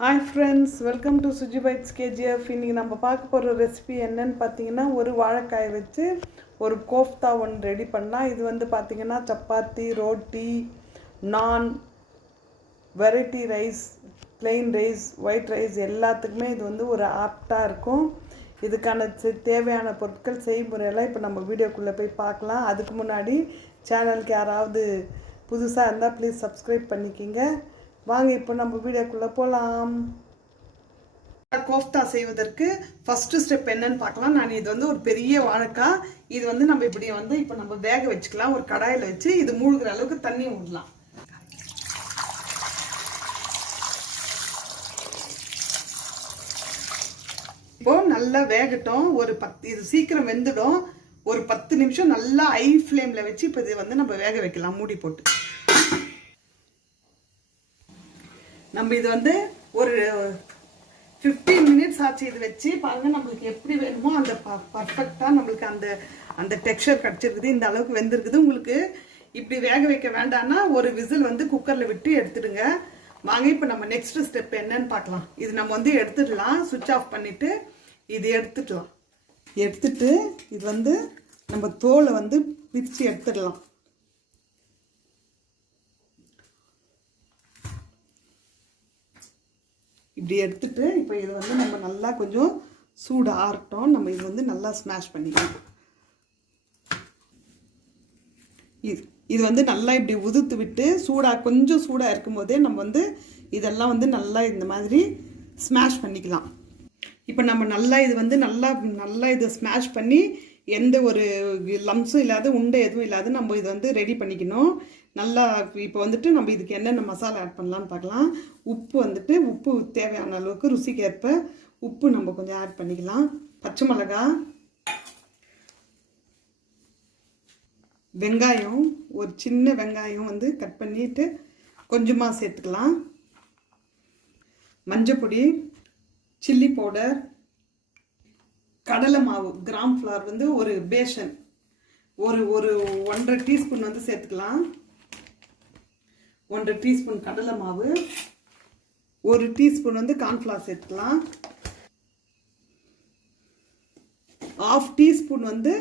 Hi friends welcome to Suji bites KGF இன்றைக்கி நம்ம பார்க்க போகிற ரெசிபி என்னன்னு பார்த்தீங்கன்னா ஒரு வாழைக்காய் வச்சு ஒரு கோஃப்தா ஒன்று ரெடி பண்ணலாம். இது வந்து பார்த்தீங்கன்னா chapati roti naan variety rice plain rice white rice எல்லாத்துக்குமே இது வந்து ஒரு ஆப்டாக இருக்கும். இதுக்கான தேவையான பொருட்கள் செய்முறையெல்லாம் இப்போ நம்ம வீடியோக்குள்ளே போய் பார்க்கலாம். அதுக்கு முன்னாடி சேனலுக்கு யாராவது புதுசாக இருந்தால் ப்ளீஸ் சப்ஸ்கிரைப் பண்ணிக்கிங்க. வாங்க இப்போ நம்ம வீடியோக்குள்ளே போகலாம் கோஃப்தா செய்வதற்கு ஃபஸ்ட்டு ஸ்டெப் என்னன்னு பார்க்கலாம். நான் இது வந்து ஒரு பெரிய வாழைக்காய் இது வந்து நம்ம இப்படி வந்து இப்போ நம்ம வேக வச்சுக்கலாம். ஒரு கடாயில் வச்சு இது மூழ்கிற அளவுக்கு தண்ணி விடலாம் இப்போ நல்லா வேகட்டும். ஒரு பத்து இது சீக்கிரம் வெந்துடும். ஒரு பத்து நிமிஷம் நல்லா ஐ ஃப்ளேமில் வச்சு இப்போ இது வந்து நம்ம வேக வைக்கலாம். மூடி போட்டு. நம்ம இது வந்து ஒரு ஃபிஃப்டீன் மினிட்ஸ் ஆச்சு இது வச்சு பாருங்கள் நம்மளுக்கு எப்படி வேணுமோ அந்த பர்ஃபெக்டாக நம்மளுக்கு அந்த அந்த டெக்ஸ்சர் கிடச்சிருக்குது. இந்த அளவுக்கு வெந்திருக்குது. உங்களுக்கு இப்படி வேக வைக்க வேண்டாம்னா ஒரு விசில் வந்து குக்கரில் விட்டு எடுத்துடுங்க. வாங்க இப்போ நம்ம நெக்ஸ்ட் ஸ்டெப் என்னன்னு பார்க்கலாம். இது நம்ம வந்து எடுத்துடலாம். சுவிட்ச் ஆஃப் பண்ணிவிட்டு இது எடுத்துடலாம் எடுத்துட்டு இது வந்து நம்ம தோலை வந்து பிரித்து எடுத்துடலாம். இப்படி எடுத்துட்டு இப்போ இது வந்து நம்ம நல்லா கொஞ்சம் சூடு ஆறட்டும். நம்ம இது வந்து நல்லா ஸ்மாஷ் பண்ணிக்கலாம். இது இது வந்து நல்லா இப்படி உதுத்து விட்டு சூடாக கொஞ்சம் சூடாக இருக்கும்போதே நம்ம வந்து இதெல்லாம் வந்து நல்லா இந்த மாதிரி ஸ்மாஷ் பண்ணிக்கலாம். இப்போ நம்ம நல்லா இது வந்து நல்லா நல்லா இதை ஸ்மாஷ் பண்ணி எந்த ஒரு லம்ஸும் இல்லாத உண்டை எதுவும் இல்லாத நம்ம இது வந்து ரெடி பண்ணிக்கணும். நல்லா இப்போ வந்துட்டு நம்ம இதுக்கு என்னென்ன மசாலா ஆட் பண்ணலான்னு பார்க்கலாம். உப்பு வந்துட்டு உப்பு தேவையான அளவுக்கு ருசிக்கேற்ப உப்பு நம்ம கொஞ்சம் ஆட் பண்ணிக்கலாம். பச்சை மிளகாய் வெங்காயம் ஒரு சின்ன வெங்காயம் வந்து கட் பண்ணிட்டு கொஞ்சமாக சேர்த்துக்கலாம். மஞ்சப்பொடி சில்லி பவுடர் கடலை மாவு கிராம் ஃப்ளார் வந்து ஒரு பேஷன் ஒரு ஒரு ஒன்றரை டீஸ்பூன் வந்து சேர்த்துக்கலாம். ஒன்றரை டீஸ்பூன் கடலை மாவு. ஒரு டீஸ்பூன் வந்து கார்ன்ஃப்ளவர் சேர்த்துக்கலாம். ஆஃப் டீஸ்பூன் வந்து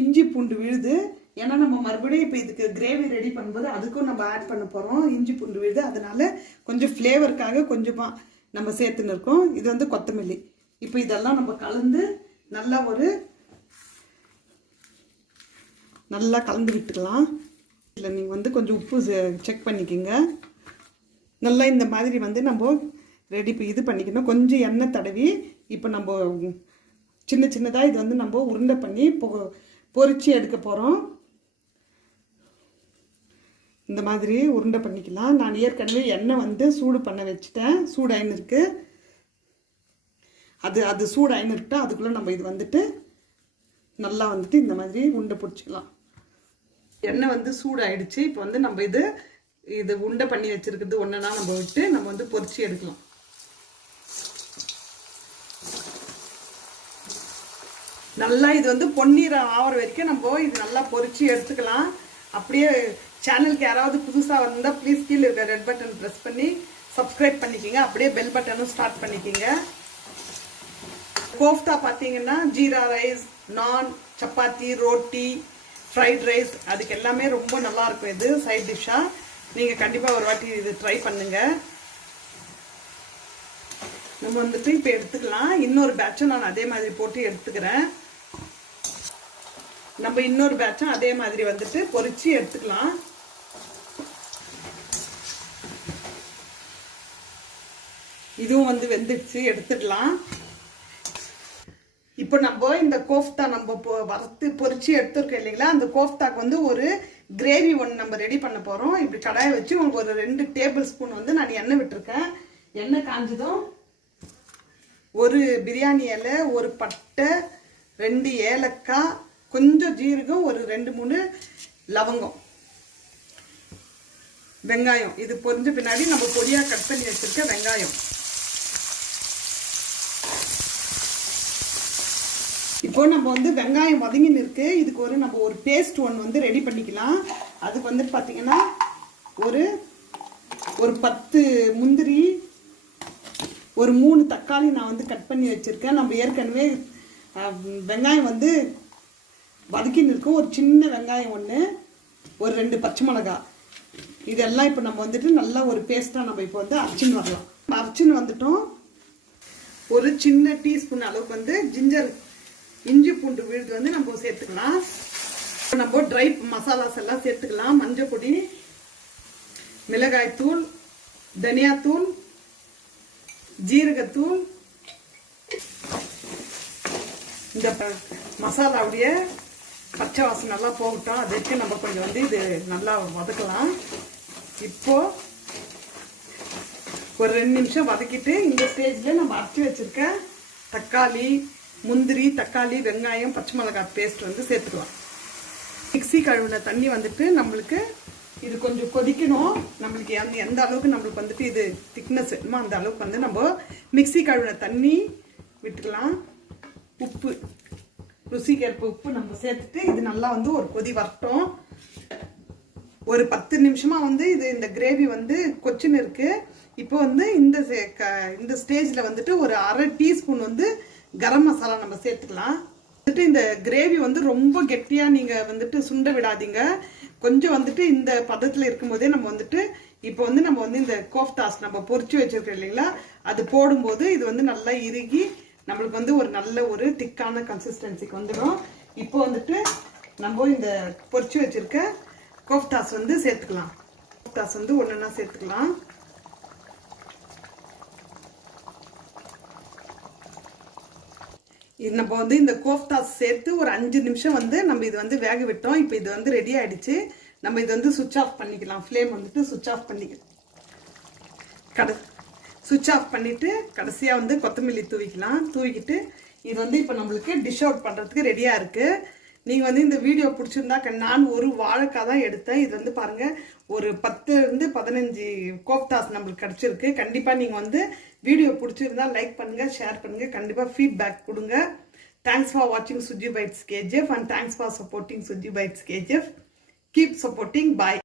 இஞ்சி பூண்டு விழுது. ஏன்னா நம்ம மறுபடியும் இப்போ இதுக்கு கிரேவி ரெடி பண்ணும்போது அதுக்கும் நம்ம ஆட் பண்ண போகிறோம் இஞ்சி பூண்டு விழுது. அதனால கொஞ்சம் ஃப்ளேவருக்காக கொஞ்சமாக நம்ம சேர்த்துன்னு இருக்கோம். இது வந்து கொத்தமல்லி. இப்போ இதெல்லாம் நம்ம கலந்து நல்லா ஒரு நல்லா கலந்து விட்டுக்கலாம். இதில் நீங்கள் வந்து கொஞ்சம் உப்பு செக் பண்ணிக்கோங்க. நல்லா இந்த மாதிரி வந்து நம்ம ரெடி இது பண்ணிக்கணும். கொஞ்சம் எண்ணெய் தடவி இப்போ நம்ம சின்ன சின்னதாக இது வந்து நம்ம உருண்டை பண்ணி பொ பொரிச்சு எடுக்க போகிறோம் இந்த மாதிரி உருண்டை பண்ணிக்கலாம். நான் ஏற்கனவே எண்ணெய் வந்து சூடு பண்ண வச்சுட்டேன். சூடாயின்னு இருக்குது அது அது சூடு இருக்கட்டும் அதுக்குள்ளே நம்ம இது வந்துட்டு நல்லா வந்துட்டு இந்த மாதிரி உண்டை பிடிச்சிக்கலாம். எண்ணெய் வந்து சூடாயிடுச்சு. இப்போ வந்து நம்ம இது இது உண்டை பண்ணி வச்சுருக்கிறது ஒன்றுனா நம்ம விட்டு நம்ம வந்து பொரிச்சு எடுக்கலாம். நல்லா இது வந்து பொன்னீரம் ஆகிற வரைக்கும் நம்ம இது நல்லா பொரிச்சு எடுத்துக்கலாம். அப்படியே சேனலுக்கு யாராவது புதுசாக வந்தால் ப்ளீஸ் கீழே இருக்க ரெட் பட்டன் ப்ரெஸ் பண்ணி சப்ஸ்கிரைப் பண்ணிக்கிங்க. அப்படியே பெல் பட்டனும் ஸ்டார்ட் பண்ணிக்கிங்க. கோஃப்தா பார்த்தீங்கன்னா ஜீரா ரைஸ் நான் சப்பாத்தி ரோட்டி ஃப்ரைட் ரைஸ் அதுக்கு எல்லாமே ரொம்ப நல்லா இருக்கும் இது சைட் டிஷ்ஷாக நீங்கள் கண்டிப்பாக ஒரு வாட்டி இது ட்ரை பண்ணுங்க. நம்ம வந்துட்டு இப்போ எடுத்துக்கலாம். இன்னொரு பேட்சும் நான் அதே மாதிரி போட்டு எடுத்துக்கிறேன். நம்ம இன்னொரு பேட்சும் அதே மாதிரி வந்துட்டு பொரிச்சு எடுத்துக்கலாம். இதுவும் வந்து வெந்துடுச்சு எடுத்துடலாம். இப்போ நம்ம இந்த கோஃப்தா நம்ம பொ- வறுத்து பொறிச்சு எடுத்துருக்கோம் இல்லைங்களா? அந்த கோஃப்தாக்கு வந்து ஒரு கிரேவி ஒன்று நம்ம ரெடி பண்ண போகிறோம் இப்படி கடாயை வச்சு உங்களுக்கு ஒரு ரெண்டு டேபிள் ஸ்பூன் வந்து நான் எண்ணெய் விட்டுருக்கேன். எண்ணெய் காஞ்சதும் ஒரு பிரியாணி இலை ஒரு பட்டை ரெண்டு ஏலக்காய் கொஞ்சம் ஜீரகம் ஒரு ரெண்டு மூணு லவங்கம். வெங்காயம். இது பொரிஞ்ச பின்னாடி நம்ம பொடியாக கட் பண்ணி வச்சுருக்கேன் வெங்காயம். இப்போ நம்ம வந்து வெங்காயம் வதங்கின்னு இருக்கு. இதுக்கு ஒரு நம்ம ஒரு பேஸ்ட் ஒன்று வந்து ரெடி பண்ணிக்கலாம். அதுக்கு வந்து பார்த்தீங்கன்னா ஒரு ஒரு பத்து முந்திரி ஒரு மூணு தக்காளி நான் வந்து கட் பண்ணி வச்சுருக்கேன். நம்ம ஏற்கனவே வெங்காயம் வந்து வதக்கின்னு இருக்கோம் ஒரு சின்ன வெங்காயம் ஒன்று ஒரு ரெண்டு பச்சை மிளகாய் இதெல்லாம் இப்போ நம்ம வந்துட்டு நல்லா ஒரு பேஸ்ட்டாக நம்ம இப்போ வந்து அரைச்சின்னு வரலாம். அரைச்சின்னு வந்துட்டோம். ஒரு சின்ன டீஸ்பூன் அளவுக்கு வந்து ஜிஞ்சர் இஞ்சி பூண்டு விழுது வந்து நம்ம சேர்த்துக்கலாம். இப்போ நம்ம ட்ரை மசாலாஸ் எல்லாம் சேர்த்துக்கலாம். மஞ்சள் பொடி மிளகாய்த்தூள் தனியாத்தூள் ஜீரகத்தூள். இந்த ப- மசாலாவுடைய பச்சை வாசம் நல்லா போகட்டும். அது நம்ம கொஞ்சம் வந்து இது நல்லா வதக்கலாம். இப்போ ஒரு ரெண்டு நிமிஷம் வதக்கிட்டு இந்த ஸ்டேஜில் நம்ம அரைச்சி வச்சிருக்க தக்காளி முந்திரி தக்காளி வெங்காயம் பச்சை மிளகாய் பேஸ்ட் வந்து சேர்த்துக்கலாம். மிக்ஸி கழுவின தண்ணி வந்துட்டு நம்மளுக்கு இது கொஞ்சம் கொதிக்கணும். நம்மளுக்கு எந்த எந்த அளவுக்கு நம்மளுக்கு வந்துட்டு இது திக்னஸ் வேணுமோ அந்த அளவுக்கு வந்து நம்ம மிக்ஸி கழுவின தண்ணி விட்டுக்கலாம். உப்பு ருசிக்கேற்ப உப்பு நம்ம சேர்த்துட்டு இது நல்லா வந்து ஒரு கொதி வரட்டும். ஒரு பத்து நிமிஷமாக வந்து இது இந்த கிரேவி வந்து கொச்சின்னு இருக்குது இப்போ வந்து இந்த இந்த ஸ்டேஜில் வந்துட்டு ஒரு அரை டீஸ்பூன் வந்து கரம் மசாலா நம்ம சேர்த்துக்கலாம். வந்துட்டு இந்த கிரேவி வந்து ரொம்ப கெட்டியாக நீங்கள் வந்துட்டு சுண்ட விடாதீங்க. கொஞ்சம் வந்துட்டு இந்த பதத்தில் இருக்கும்போதே நம்ம வந்துட்டு இப்போ வந்து நம்ம வந்து இந்த கோஃப்தாஸ் நம்ம பொறிச்சு வச்சுருக்கோம் இல்லைங்களா? அது போடும்போது இது வந்து நல்லா இறுகி நம்மளுக்கு வந்து ஒரு நல்ல ஒரு திக்கான கன்சிஸ்டன்சிக்கு வந்துடும் இப்போ வந்துட்டு நம்ம இந்த பொறிச்சு வச்சுருக்க கோஃப்தாஸ் வந்து சேர்த்துக்கலாம். கோஃப்தாஸ் வந்து ஒன்றுன்னா சேர்த்துக்கலாம். இது நம்ம வந்து இந்த கோஃப்தாஸ் சேர்த்து ஒரு அஞ்சு நிமிஷம் வந்து நம்ம இது வந்து வேக விட்டோம். இப்போ இது வந்து ரெடி ஆகிடுச்சு நம்ம இது வந்து சுவிட்ச் ஆஃப் பண்ணிக்கலாம். ஃப்ளேம் வந்துட்டு சுவிட்ச் ஆஃப் பண்ணிக்கலாம் கடை சுவிட்ச் ஆஃப் பண்ணிவிட்டு கடைசியாக வந்து கொத்தமல்லி தூவிக்கலாம். தூவிக்கிட்டு இது வந்து இப்போ நம்மளுக்கு டிஷ் அவுட் பண்ணுறதுக்கு ரெடியாக இருக்குது நீங்கள் வந்து இந்த வீடியோ பிடிச்சிருந்தா நான் ஒரு வாழைக்காய் தான் எடுத்தேன். இது வந்து பாருங்கள் ஒரு பத்து இருந்து பதினஞ்சு கோப்தாஸ் நம்மளுக்கு கிடச்சிருக்கு. கண்டிப்பாக நீங்கள் வந்து வீடியோ பிடிச்சிருந்தால் லைக் பண்ணுங்கள் ஷேர் பண்ணுங்கள் கண்டிப்பாக ஃபீட்பேக் கொடுங்க. தேங்க்ஸ் ஃபார் வாட்சிங் Suji bites KGF and thanks for supporting Suji bites KGF keep supporting bye